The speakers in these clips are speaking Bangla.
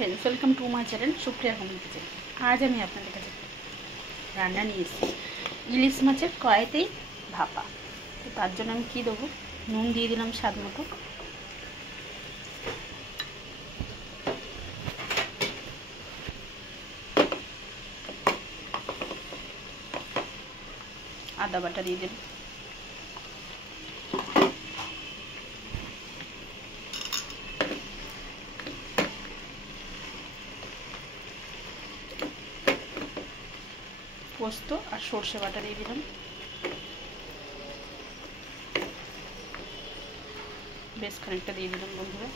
Friends welcome to my channel Supriya home kitchen. आज আমি আপনাদের কাছে রান্না নিয়ে এসেছি ইলিশ মাছের কড়াইতেই ভাপা। তো তার জন্য আমি কি দেবো, নুন দিয়ে দিলাম স্বাদ মতো, আদা বাটা দিয়ে দিলাম, পোস্ত আর সর্ষে বাটা দিয়ে দিলাম, বেশ খানিকটা দিয়ে দিলাম বন্ধুরা।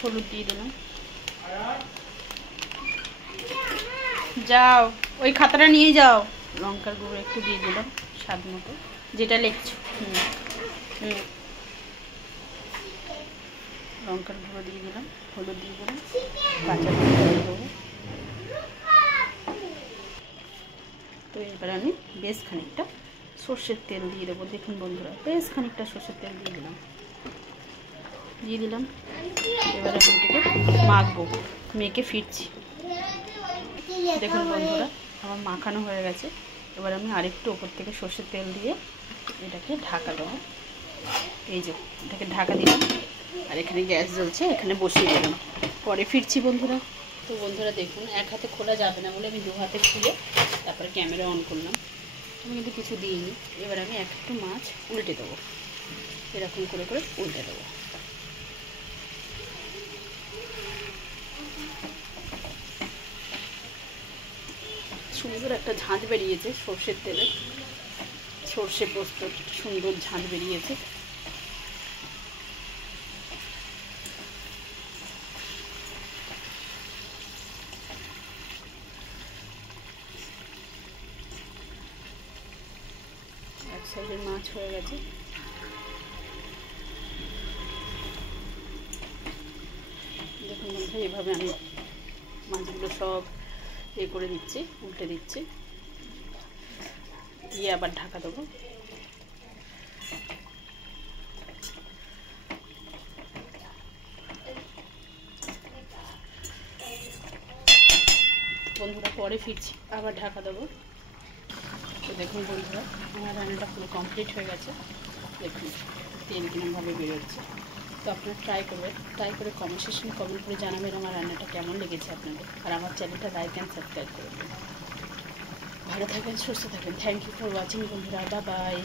হলুদ দিয়ে দিলাম, যাও ওই খাতাটা নিয়ে যাও। লঙ্কার গুঁড়ো একটু দিয়ে দিলাম স্বাদ মতো, যেটা লিখছো। লঙ্কার গুঁড়ো দিয়ে দিলাম, হলুদ দিয়ে দিলাম, কাঁচা লঙ্কা দিয়ে দেবো। তো এবার আমি বেশ খানিকটা সর্ষের তেল দিয়ে দেবো। দেখুন বন্ধুরা, বেশ খানিকটা সর্ষের তেল দিয়ে দিলাম। এবার আমি এটাকে মাখবো, মেখে ফিরছি। দেখুন বন্ধুরা, আমার মাখানো হয়ে গেছে। এবার আমি আরেকটু ওপর থেকে সর্ষের তেল দিয়ে এটাকে ঢাকা দেবো। এই যে এটাকে ঢাকা দিলাম, আর এখানে গ্যাস জ্বলছে, এখানে বসিয়ে দিলাম, পরে ফিরছি বন্ধুরা। তো বন্ধুরা দেখুন, এক হাতে খোলা যাবে না বলে আমি দু হাতে খুলে তারপরে ক্যামেরা অন করলাম। আমি কিন্তু কিছু দিইনি। এবার আমি একটু মাছ উল্টে দেবো, এরকম করে করে উল্টে দেবো। সুন্দর একটা ঝাঁঝ বেরিয়েছে সর্ষের তেলে, সর্ষে পোস্ত সুন্দর ঝাঁঝ বেরিয়েছে। এক সাইডের মাছ হয়ে গেছে। দেখুন বন্ধুরা, এইভাবে আমি মাছগুলো সব করে দিচ্ছি, উল্টে দিচ্ছি, দিয়ে আবার ঢাকা দেবো। বন্ধুরা পরে ফিরছি, আবার ঢাকা দেবো। তো দেখুন বন্ধুরা, আমার রান্নাটা পুরো কমপ্লিট হয়ে গেছে। দেখুন তেল কিরমভাবে বেরোচ্ছে। তো আপনারা ট্রাই করে কমেন্ট সেকশনে কমেন্ট করে জানাবেন আমার রান্নাটা কেমন লেগেছে আপনাদের। আর আমার চ্যানেলটা লাইক অ্যান্ড সাবস্ক্রাইব করে দেবেন। ভালো থাকবেন, সুস্থ থাকবেন। থ্যাংক ইউ ফর ওয়াচিং বন্ধুরা, বাই বাই।